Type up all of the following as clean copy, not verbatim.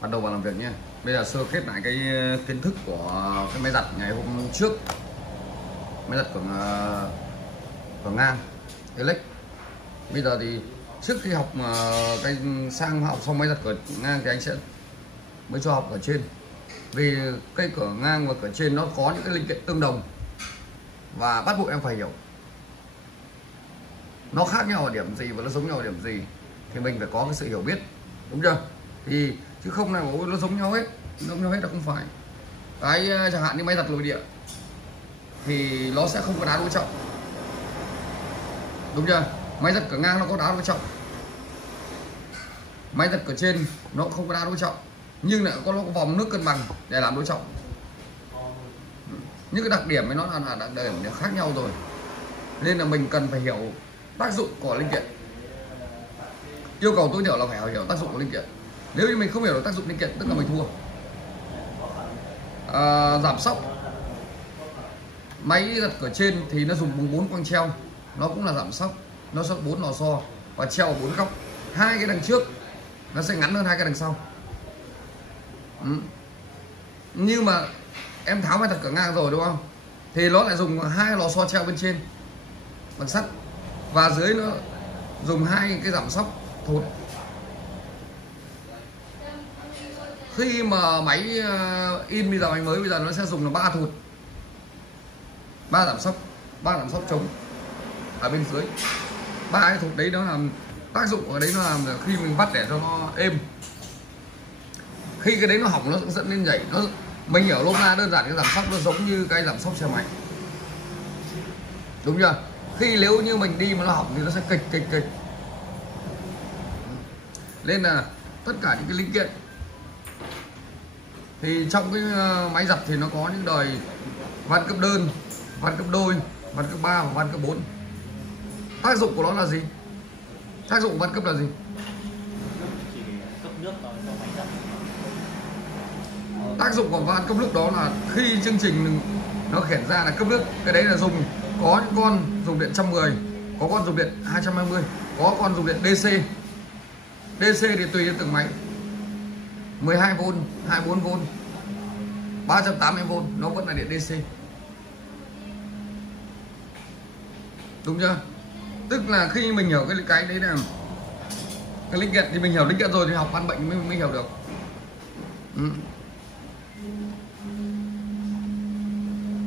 Bắt đầu vào làm việc nhé. Bây giờ sơ kết lại cái kiến thức của cái máy giặt ngày hôm trước. Máy giặt của ngang Elex. Bây giờ thì trước khi học cái sang học xong máy giặt cửa ngang thì anh sẽ mới cho học ở trên. Vì cây cửa ngang và cửa trên nó có những cái linh kiện tương đồng và bắt buộc em phải hiểu nó khác nhau ở điểm gì và nó giống nhau ở điểm gì, thì mình phải có cái sự hiểu biết, đúng chưa? Thì chứ không này nó giống nhau hết, là không phải. Cái chẳng hạn như máy giặt nội địa thì nó sẽ không có đá đối trọng, đúng chưa? Máy giặt cửa ngang nó có đá đối trọng, máy giặt cửa trên nó không có đá đối trọng nhưng lại nó có vòng nước cân bằng để làm đối trọng. Những cái đặc điểm ấy nó là đặc điểm khác nhau rồi, nên là mình cần phải hiểu tác dụng của linh kiện. Yêu cầu tối thiểu là phải hiểu tác dụng của linh kiện. Nếu như mình không hiểu được tác dụng linh kiện tức là mình thua. Giảm sóc, máy giặt cửa trên thì nó dùng 4 quăng treo, nó cũng là giảm sóc, nó sẽ 4 lò xo và treo 4 góc, 2 cái đằng trước nó sẽ ngắn hơn 2 cái đằng sau. Nhưng mà em tháo máy giặt cửa ngang rồi đúng không, thì nó lại dùng 2 lò xo treo bên trên bằng sắt và dưới nó dùng 2 cái giảm sóc thụt. Khi mà máy in bây giờ máy mới bây giờ nó sẽ dùng là 3 thụt, 3 giảm sóc chống ở bên dưới. 3 cái thụt đấy nó làm tác dụng của đấy, nó làm khi mình vắt để cho nó êm. Khi cái đấy nó hỏng nó dẫn lên nhảy, mình hiểu nôm na đơn giản cái giảm sóc nó giống như cái giảm sóc xe máy, đúng chưa? Khi nếu như mình đi mà nó hỏng thì nó sẽ kịch. Nên là tất cả những cái linh kiện thì trong cái máy giặt thì nó có những đời van cấp đơn, van cấp đôi, van cấp 3 và van cấp 4. Tác dụng của nó là gì? Tác dụng của van cấp là gì? Tác dụng của van cấp nước đó là khi chương trình nó khiển ra là cấp nước, cái đấy là dùng, có những con dùng điện 110, có con dùng điện 220, có con dùng điện DC. DC thì tùy từng máy, 12V, 24V, 380V nó vẫn là điện DC, đúng chưa? Tức là khi mình hiểu cái đấy là cái linh kiện thì mình hiểu linh kiện rồi thì học văn bệnh mới hiểu được.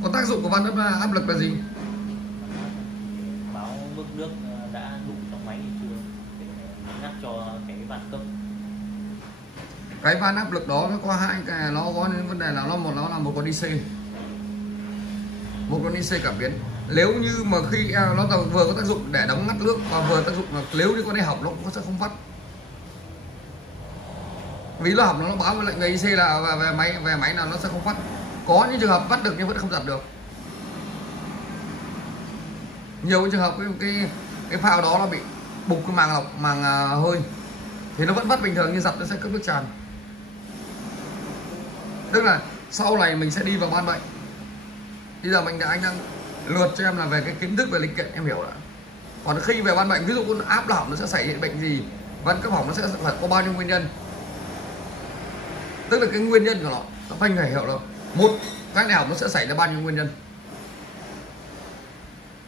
Còn tác dụng của van áp lực là gì? Báo mức nước đã đủ trong máy hay chưa, để nhắc cho cái van cấp. Cái van áp lực đó nó có hai cái, nó có những vấn đề là nó là một con DC, một con DC cảm biến. Nếu như mà khi nó vừa có tác dụng để đóng ngắt nước và vừa tác dụng là nếu như con này hỏng nó cũng sẽ không vắt. Vì nó hỏng nó báo với lệnh người IC là về máy nào nó sẽ không vắt. Có những trường hợp vắt được nhưng vẫn không giặt được. Nhiều cái trường hợp cái phao đó nó bị bục cái màng hơi thì nó vẫn vắt bình thường nhưng giặt nó sẽ cấp nước tràn. Tức là sau này mình sẽ đi vào ban bệnh. Bây giờ anh đang lượt cho em là về cái kiến thức về linh kiện em hiểu đã. Còn khi về ban bệnh, ví dụ con áp là hỏng nó sẽ xảy ra bệnh gì, van cấp hỏng nó sẽ phải có bao nhiêu nguyên nhân. Tức là cái nguyên nhân của nó phải hiểu được một cái nào nó sẽ xảy ra bao nhiêu nguyên nhân,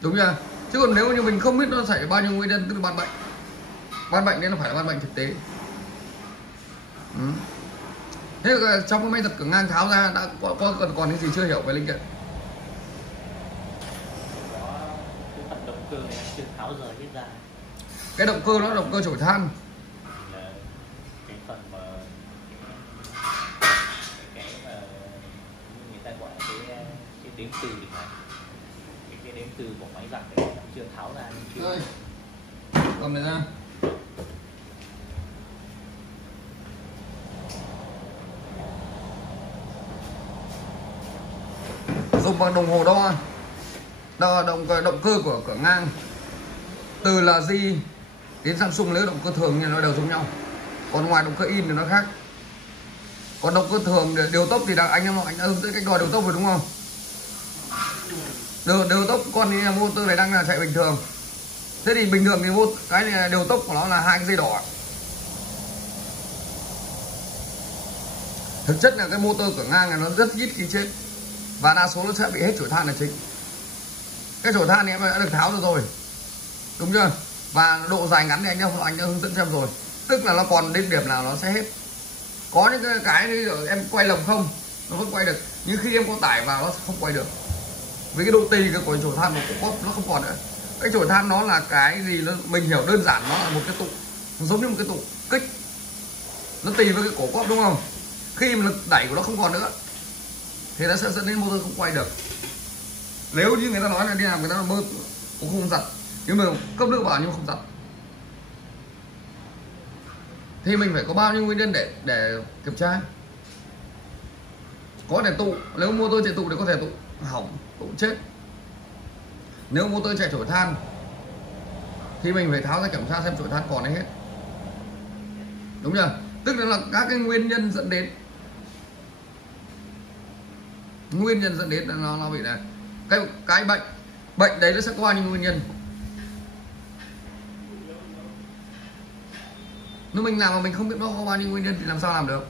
đúng chưa? Chứ còn nếu như mình không biết nó xảy ra bao nhiêu nguyên nhân, tức là ban bệnh nên nó phải là ban bệnh thực tế. Thế là trong cái máy giặt cửa ngang tháo ra đã còn cái gì chưa hiểu về linh kiện? Cái phần động cơ này chưa tháo rời hết ra. Cái động cơ nó là động cơ chổi than. Cái phần mà người ta gọi cái đếm từ thì phải, cái đếm từ của máy giặt này chưa tháo ra nên chưa. Cầm này ra. Dùng bằng đồng hồ đo động cơ của cửa ngang từ là G đến Samsung. Nếu động cơ thường thì nó đều giống nhau, còn ngoài động cơ in thì nó khác. Còn động cơ thường điều tốc thì anh đã hướng tới cách đo điều tốc rồi đúng không? Điều tốc con thì motor này đang là chạy bình thường. Thế thì bình thường thì cái điều tốc của nó là 2 cái dây đỏ. Thực chất là cái motor cửa ngang này nó rất ít khi chết, và đa số nó sẽ bị hết chổi than là chính. Cái chổi than này em đã được tháo rồi, đúng chưa? Và độ dài ngắn thì anh đã hướng dẫn cho em rồi, tức là nó còn đến điểm nào nó sẽ hết. Có những cái em quay lồng không, nó vẫn quay được, nhưng khi em có tải vào nó không quay được, với cái độ tì của chổi than nó không còn nữa. Cái chổi than nó là cái gì, mình hiểu đơn giản, nó là một cái tụ, nó giống như một cái tụ kích, nó tì với cái cổ cóp, đúng không? Khi mà lực đẩy của nó không còn nữa thì nó sẽ dẫn đến motor không quay được. Nếu như người ta nói là đi làm người ta mơ cũng không giật, nhưng mà cấp nước vào nhưng không giật, thì mình phải có bao nhiêu nguyên nhân để kiểm tra. Có thể tụ, nếu motor chạy tụ thì có thể tụ hỏng, tụ chết. Nếu motor chạy chổi than thì mình phải tháo ra kiểm tra xem chổi than còn hay hết, đúng chưa? Tức là các cái nguyên nhân dẫn đến nó bị này, cái bệnh đấy nó sẽ có bao nhiêu nguyên nhân. Nếu mình làm mà mình không biết nó có bao nhiêu nguyên nhân thì làm sao làm được.